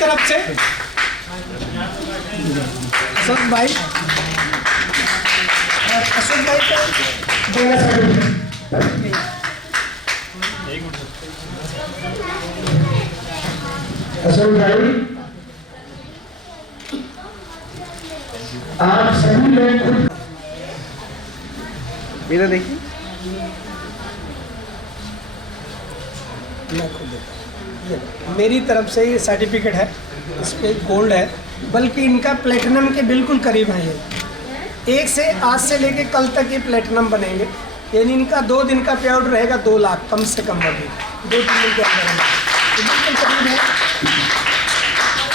तरफ से अशोक भाई का देना सर्टिफिकेट। अशोक भाई, आप सभी लोग इधर देखिए, मेरी तरफ से ये सर्टिफिकेट है, इस पे गोल्ड है, बल्कि इनका प्लेटिनम के बिल्कुल करीब है। ये एक से आज से लेके कल तक ये प्लेटिनम बनेंगे, यानी इनका 2 दिन का पे आउट रहेगा 2 लाख कम से कम बनेगी 2-3 दिन के अंदर, तो बिल्कुल करीब है।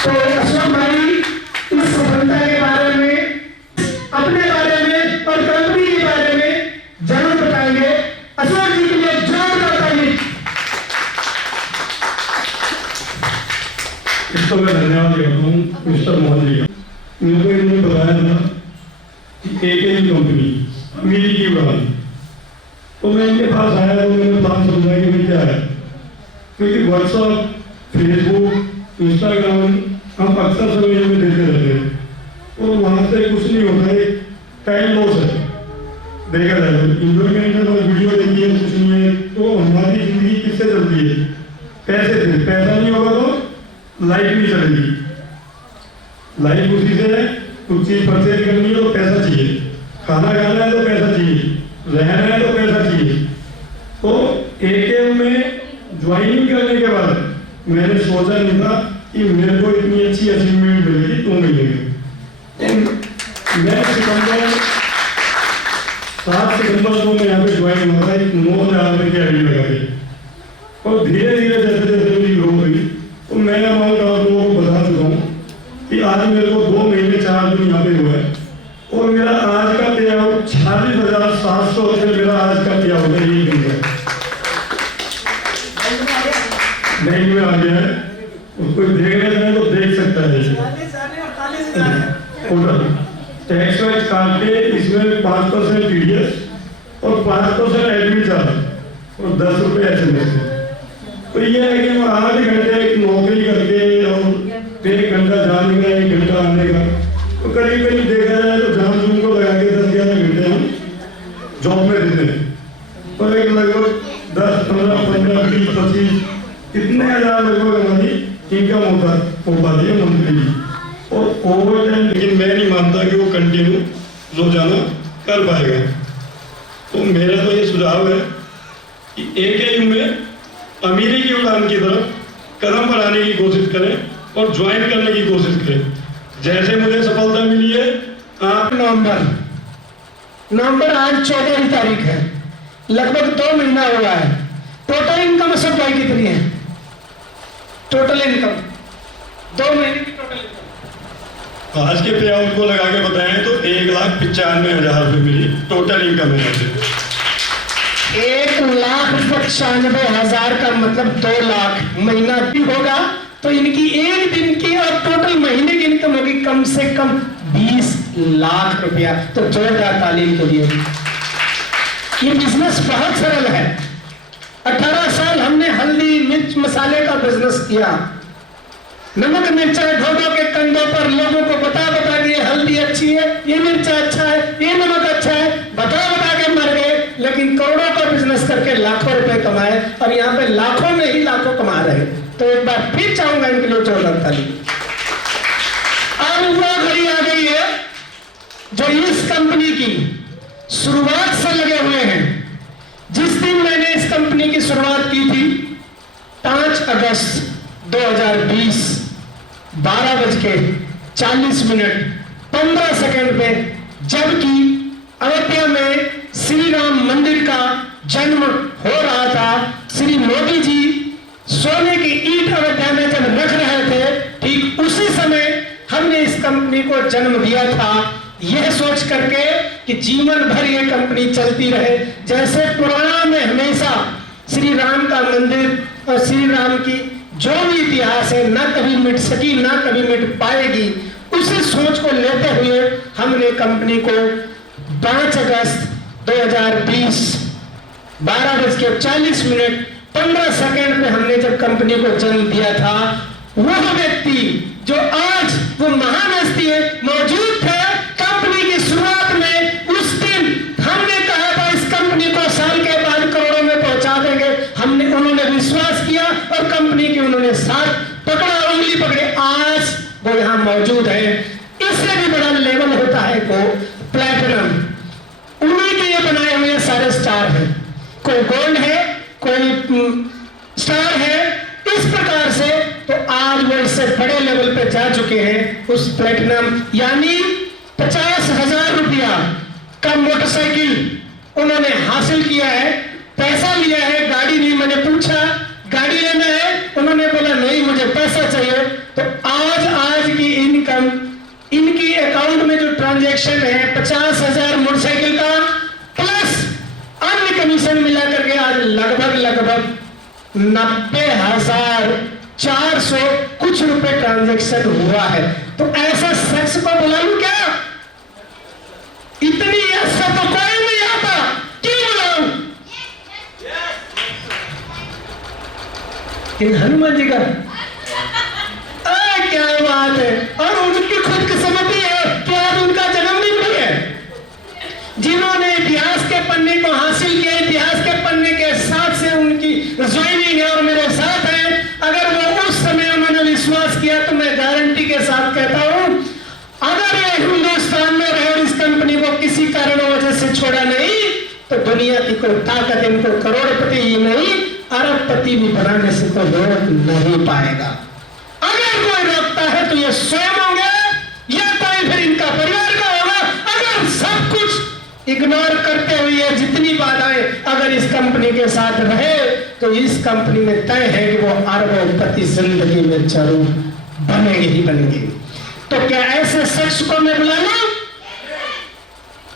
तो अशोक भाई इस सफलता के बारे में, अपने बारे में और कंपनी के बारे में जरूर बताएंगे। अशोक जी के लिए जोरदार ताली। इसको मैं धन्यवाद देता हूँ मिस्टर मोहन जी का। मेरे को इन्होंने बताया था कि एक कंपनी मेरी की उड़ान, तो मैं इनके पास आया तो मैंने बात समझा कि मैं क्या है, क्योंकि व्हाट्सएप, फेसबुक, इंस्टाग्राम हम अक्सर समय में देखते रहते हैं और वहाँ से कुछ नहीं होता है, टाइम लॉस है। देखा जाए तो इंजॉयमेंट और वीडियो देखी है, कुछ नहीं है, तो हमारी जिंदगी किससे चलती है? पैसे से। पैसा नहीं होगा तो लाइफ नहीं चलेगी। लाइफ उसी से है, कुछ चीज परचेज करनी है तो पैसा चाहिए, खाना खाना है तो पैसा चाहिए, रहना है तो पैसा चाहिए। तो एकेएम में ज्वाइनिंग करने के बाद मैंने सोचा नहीं था कि मेरे को इतनी अच्छी अचीवमेंट मिलेगी 2 महीने में। मैं सितंबर 7 सितंबर को मैं यहाँ पे ज्वाइन हुआ था 9,000 रुपये की आईडी लगा के, और धीरे धीरे जैसे जैसे मेरी ग्रोथ हुई तो मैं अमाउंट आप लोगों को बता चुका हूँ कि आज मेरे को 2 महीने 4 दिन यहाँ पे हुआ है और मेरा आज का पे आउट 46,700 रुपये मेरा आज का पे आउट है। एक दिन का बैंक में आ गया है, उसको देखने जाए तो देख सकता है। टैक्स वैक्स काट के इसमें 5% टीडीएस और 5% एडमिन चार्ज और 10 रुपये SMS। तो ये है कि मैं 8 घंटे एक नौकरी करके और 1 घंटा जाने का 1 घंटा आने का, तो करीब करीब देखा जाए तो जान जून को लगा के 10-11 घंटे हम जॉब में देते हैं। तो एक लगभग 10, 15, 20, 25 इतने हजार लगभग हमारी इनकम हो पाती है मंथली की, और ओवर टाइम लेकिन मैं नहीं मानता कि वो कंटिन्यू रोजाना कर पाएगा। तो मेरा तो ये सुझाव है कि एकेयू में अमीरी की उड़ान की तरफ कदम बढ़ाने की कोशिश करें और ज्वाइन करने की कोशिश करें। जैसे मुझे सफलता मिली है, आप नवंबर आज 14 तारीख है, लगभग 2 महीना हुआ है। टोटल इनकम अशोक भाई कितनी है? टोटल इनकम 2 महीने की टोटल इनकम आज के पे आउट को लगा के बताएं तो 1,95,000 रुपये मेरी टोटल इनकम है। 1,95,000 का मतलब 2 लाख महीना भी होगा, तो इनकी एक दिन की और टोटल महीने की इनकम होगी कम से कम 20 लाख रुपया। तो जोरदार तालीम के लिए। ये बिजनेस बहुत सरल है। 18 साल हमने हल्दी मिर्च मसाले का बिजनेस किया, नमक मिर्चा ढोडो के कंधों पर लोगों को बता बता के ये हल्दी अच्छी है, ये मिर्चा अच्छा है, ये नमक अच्छा है, बता बता के मर गए, लेकिन करोड़ों का बिजनेस करके लाखों रुपए कमाए, और यहाँ पे लाखों में ही लाखों कमा रहे। तो एक बार फिर चाहूंगा इनके लिए जोरदार ताली। अब वो घड़ी आ गई है जो इस कंपनी की शुरुआत से लगे हुए हैं। जिस दिन मैंने इस कंपनी की शुरुआत की थी 5 अगस्त 2020 12:40 पे, जबकि अयोध्या में श्री राम मंदिर का जन्म हो रहा था। श्री मोदी जी सोने की ईंट अयोध्या में जब रख रहे थे, ठीक उसी समय हमने इस कंपनी को जन्म दिया था, यह सोच करके कि जीवन भर ये कंपनी चलती रहे। जैसे पुराण में हमेशा श्री राम का मंदिर और श्री राम की जो भी इतिहास है ना कभी मिट सकी ना कभी मिट पाएगी, उसी सोच को लेते हुए हमने कंपनी को 5 अगस्त 2020 12:40 पे हमने जब कंपनी को जन्म दिया था, वह व्यक्ति जो आज वो महान हस्ती है मौजूद थे कंपनी की शुरुआत में। उस दिन हमने कहा था इस कंपनी को साल के बाद करोड़ों में पहुंचा देंगे, उन्होंने विश्वास किया और कंपनी की उन्होंने साथ पकड़ा, उंगली पकड़े, आज वो यहाँ मौजूद है। इससे भी बड़ा लेवल होता है को प्लैटिनम। उन्हीं के ये बनाए हुए सारे स्टार हैं, कोई गोल्ड है, कोई स्टार है, इस प्रकार से। तो आज वो इससे बड़े लेवल पे जा चुके हैं। उस प्लैटिनम यानी 50,000 रुपया का मोटरसाइकिल उन्होंने हासिल किया है, पैसा लिया है, गाड़ी नहीं। मैंने पूछा गाड़ी लेना है, उन्होंने बोला नहीं मुझे पैसा चाहिए। तो आज की इनकम, इनकी अकाउंट में जो ट्रांजैक्शन है 50,000 मोटरसाइकिल का प्लस अन्य कमीशन मिला करके आज लगभग 90,400 कुछ रुपए ट्रांजैक्शन हुआ है। तो ऐसा शख्स को बुलाऊं क्या? इतनी ऐसा तो कोई नहीं आता, क्यों बुलाऊं? इन हनुमान जी का क्या बात है। और उनकी खुदकिस्मती है कि आज उनका जन्मदिन भी है। जिन्होंने इतिहास के पन्ने को हासिल किया, इतिहास के पन्ने के साथ से उनकी ज्वाइनिंग है और मेरे साथ है। अगर वो उस समय उन्होंने विश्वास किया तो मैं गारंटी के साथ कहता हूं, अगर ये हिंदुस्तान में रहे और इस कंपनी को किसी कारण वजह से छोड़ा नहीं तो दुनिया की कोई ताकत इनको करोड़पति ही नहीं अरबपति भी बनाने से तो रोक नहीं पाएगा। अगर कोई रोकता है तो ये स्वयं होंगे या कोई फिर इनका परिवार का होगा। अगर सब कुछ इग्नोर करते हुए ये जितनी बाधाएं अगर इस कंपनी के साथ रहे तो इस कंपनी में तय है कि वो अरबपति जिंदगी में जरूर बनेंगे ही बनेंगे। तो क्या ऐसे शख्स को मैं बुला लूं?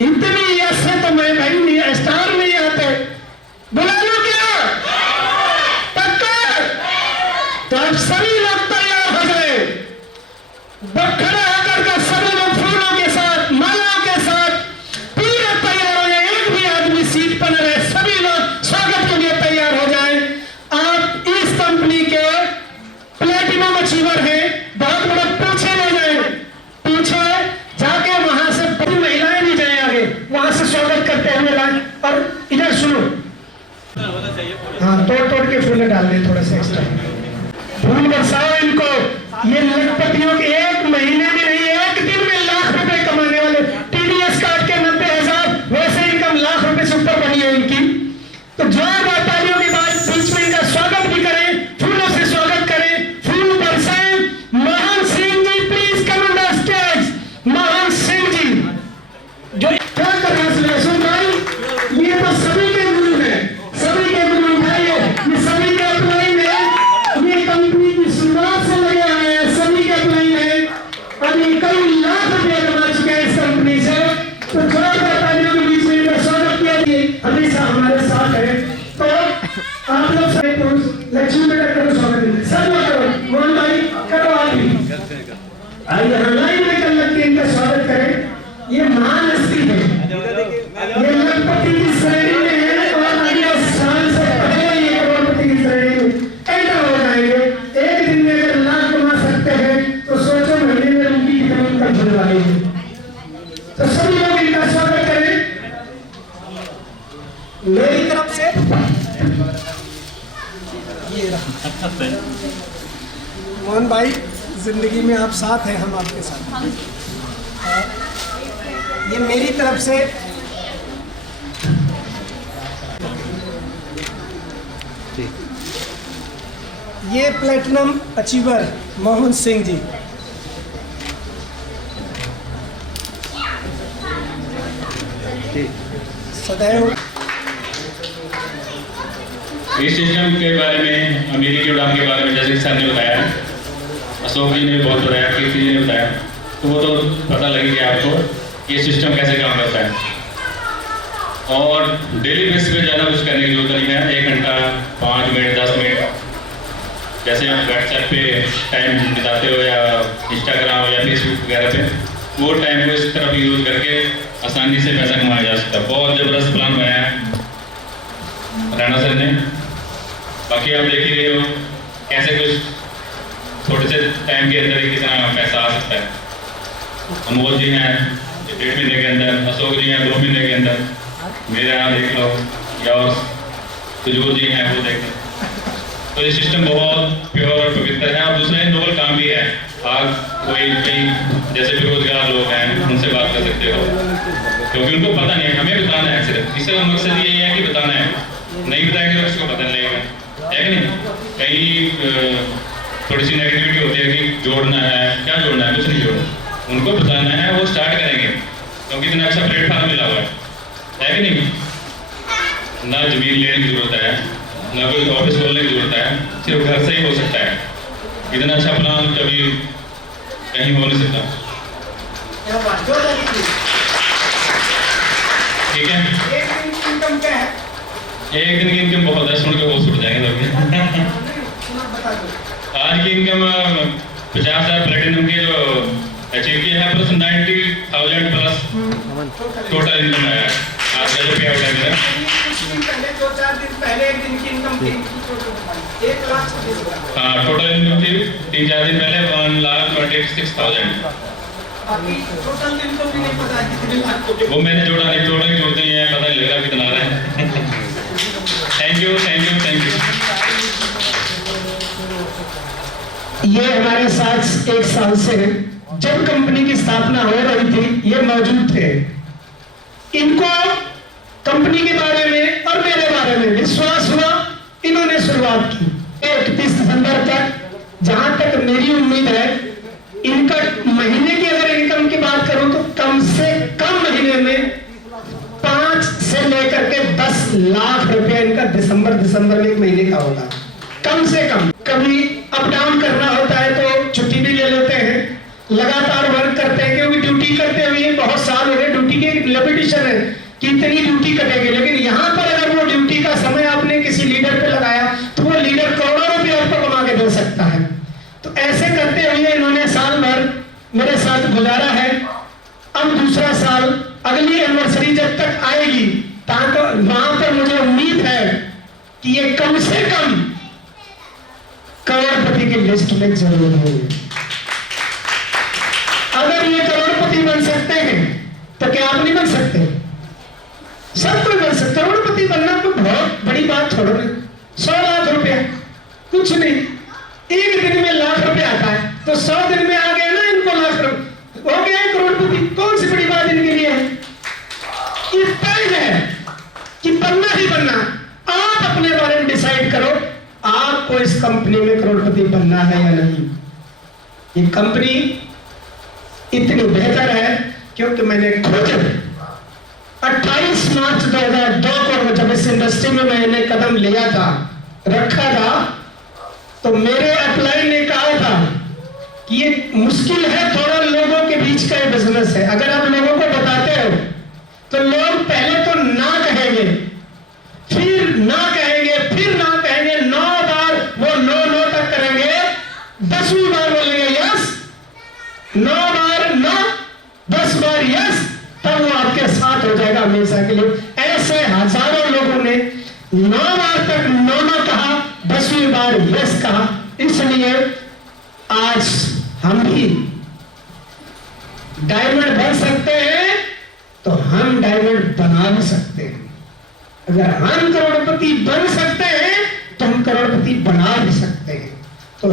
इतनी ऐसे तो मैं भाई नहीं, स्टार नहीं आते, बुला लूं क्या? पक्का? तो अब सभी लोग तैयार हो गए, खड़ा होकर के सभी लोग फूलों के साथ, मालाओं के साथ पूरे तैयार हो जाए। एक भी आदमी सीट पर न रहे, सभी लोग स्वागत के लिए तैयार हो जाए। आप इस कंपनी के प्लेटिनम अचीवर हैं, बहुत बड़ा पीछे ले जाए, पीछे जाके वहां से बड़ी महिलाएं भी जाए आगे, वहां से स्वागत करते हुए लाए। और इधर सुनो, हाँ तोड़ के फूले डाल दे, थोड़ा सा एक्स्ट्रा फूल बरसाओ इनको। ये लखपतियों के एक महीने में नहीं, एक दिन में लाख रुपए कमाने वाले, टीडीएस काट के 90,000, वैसे इनकम लाख रुपए से ऊपर बनी है इनकी। तो जोरदार तालियों के बाद बीच में इनका स्वागत भी करें, फूलों से स्वागत करें, फूल बरसाएं। Mohan Singh ji please come on the stage. Mohan Singh ji जो क्या कर रहे हैं सुन भाई, ये तो सभी के गुरु हैं, सभी के गुरु भाई है, ये सभी के अपलाइन है, ये कंपनी की शुरुआत से लगे आए हैं, सभी के अपलाइन है और ये कई लाख रुपए कमा चुके हैं इस कंपनी से। तो जोरदार तालियों के बीच में इनका स्वागत किया, हमेशा हमारे साथ है। तो आप लोग सभी पुरुष लक्ष्मी बेटा करो स्वागत, सब लोग करो, मोहन भाई करो, आप भी आइए लाइन में कर लग के इनका स्वागत करें। ये महान हस्ती है, ये लखपति की श्रेणी में है और अगले साल से पहले ये करोड़पति की श्रेणी में एंटर हो जाएंगे। एक दिन में अगर लाख कमा सकते हैं तो सोचो महीने में उनकी कितनी इनकम होने वाली है। तो सभी लोग इनका स्वागत करें मेरी तरफ से। ये रहा मोहन भाई, जिंदगी में आप साथ हैं, हम आपके साथ। ये मेरी तरफ से ये प्लेटिनम अचीवर मोहन सिंह जी। सदैव इस सिस्टम के बारे में, अमेरिकी उड़ान के बारे में जैसे सर ने बताया, अशोक जी ने बहुत बताया, कीर्ति जी ने बताया, तो वो तो पता लगेगा आपको ये सिस्टम कैसे काम करता है। और डेली बेसिस पे ज़्यादा कुछ करने की जरूरत नहीं है। 1 घंटा 5 मिनट 10 मिनट जैसे आप व्हाट्सएप पे टाइम बिताते हो या इंस्टाग्राम या फेसबुक वगैरह पे, वो टाइम को इस तरफ यूज़ करके आसानी से पैसा कमाया जा सकता है। बहुत ज़बरदस्त प्लान बनाया है राणा सर ने। बाकी आप देख ही रहे हो कैसे कुछ थोड़े से टाइम के अंदर ही कितना पैसा आ सकता है। अमोल जी हैं 1.5 महीने के अंदर, अशोक जी हैं 2 महीने के अंदर, मेरे यहाँ देख लो, या और सुजूर जी हैं वो देख लो। तो ये सिस्टम बहुत प्योर और पवित्र है। और दूसरा नोबल काम भी है। आज कोई कहीं जैसे बेरोजगार लोग हैं उनसे बात कर सकते हो, क्योंकि उनको पता नहीं है, हमें बताना है सिर्फ। इसका मकसद ये है कि बताना है, नहीं बताएंगे तो उसको पता नहीं लगेगा, है कि नहीं। कहीं थोड़ी सी नेगेटिविटी होती है कि जोड़ना है, क्या जोड़ना है, कुछ नहीं जोड़ना, उनको बताना है, वो स्टार्ट करेंगे, क्योंकि इतना अच्छा प्लेटफॉर्म मिला हुआ है कि नहीं। ना जमीन लेने की जरूरत है, ना कोई ऑफिस खोलने की जरूरत है, सिर्फ घर से ही हो सकता है। इतना अच्छा प्लान कभी कहीं हो नहीं सकता। ठीक है, एक दिन की इनकम क्या है? एक दिन की इनकम बहुत है, सुन के बहुत उठ जाएंगे लोग। बता दो। आज की इनकम 50,000 प्लेटिनम की जो अचीव की है, प्लस 90,000 प्लस टोटल इनकम है आज का जो पे आउट है मेरा। पहले 2-4 दिन पहले एक दिन की इनकम थी 1,26,000। हाँ, टोटल इनकम थी 3-4 दिन पहले 1,26,000। बाकी टोटल दिन तो भी नहीं पता कितने लाख को। वो मैंने जोड़ा नहीं, जोड़ते ही है, पता नहीं लग रहा कितना आ रहा है। Thank you, thank you, thank you. ये हमारे साथ 1 साल से जब कंपनी की स्थापना हो रही थी ये मौजूद थे। इनको कंपनी के बारे में और मेरे बारे में विश्वास हुआ, इन्होंने शुरुआत की। 31 दिसंबर तक जहां तक मेरी उम्मीद है, इनका महीने की अगर इनकम की बात करूं तो कम से कम महीने में 5 से लेकर के 10 लाख रुपया इनका दिसंबर में एक महीने का होगा, कम से कम। कभी अप डाउन करना होता है तो छुट्टी भी ले लेते हैं, लगातार वर्क करते हैं, क्योंकि ड्यूटी करते हुए बहुत साल हो गए। ड्यूटी की एक लिमिटेशन है कि इतनी ड्यूटी कटेगी, लेकिन यहाँ पर अगर वो ड्यूटी का समय आपने किसी लीडर पे लगाया तो वो लीडर करोड़ों रुपये आपको कमा के दे सकता है। तो ऐसे करते हुए इन्होंने साल भर मेरे साथ गुजारा है। अब दूसरा साल, अगली एनिवर्सरी जब तक आएगी तो वहां पर मुझे उम्मीद है कि ये कम से कम करोड़पति की लिस्ट में जरूर होंगे। अगर ये करोड़पति बन सकते हैं तो क्या आप नहीं बन सकते? सब कोई बन सकता। करोड़पति बनना तो बहुत बड़ी बात छोड़ो ना। 100 लाख रुपया कुछ नहीं, एक दिन में लाख रुपया आता है, तो 100 दिन में आ गया ना इनको लाख रुपया, हो गया करोड़पति। कौन सी बड़ी बात इनके लिए है? ये तय है कि बनना ही बनना। आप अपने बारे में डिसाइड करो, आपको इस कंपनी में करोड़पति बनना है या नहीं। ये कंपनी इतनी बेहतर है क्योंकि मैंने खुद 28 मार्च 2002 को जब इस इंडस्ट्री में मैंने कदम लिया था, रखा था, तो मेरे अपलाइन ने कहा था कि ये मुश्किल है, थोड़ा लोगों के बीच का ये बिजनेस है। अगर आप लोगों को बताते हो तो लोग पहले तो ना कहेंगे, फिर ना कहेंगे, फिर ना कहेंगे, 9 बार वो नो तक करेंगे, 10वीं बार बोलेंगे यस, 9 बार नो, 10 बार यस, तब वो आपके साथ हो जाएगा हमेशा के लिए। ऐसे हजारों लोगों ने 9 बार तक नो कहा, 10वीं बार यस कहा। इसलिए आज हम भी डायमंड बन सकते हैं, तो हम डायमंड बना भी सकते हैं। अगर हम करोड़पति बन सकते हैं तो हम करोड़पति बना भी सकते हैं। तो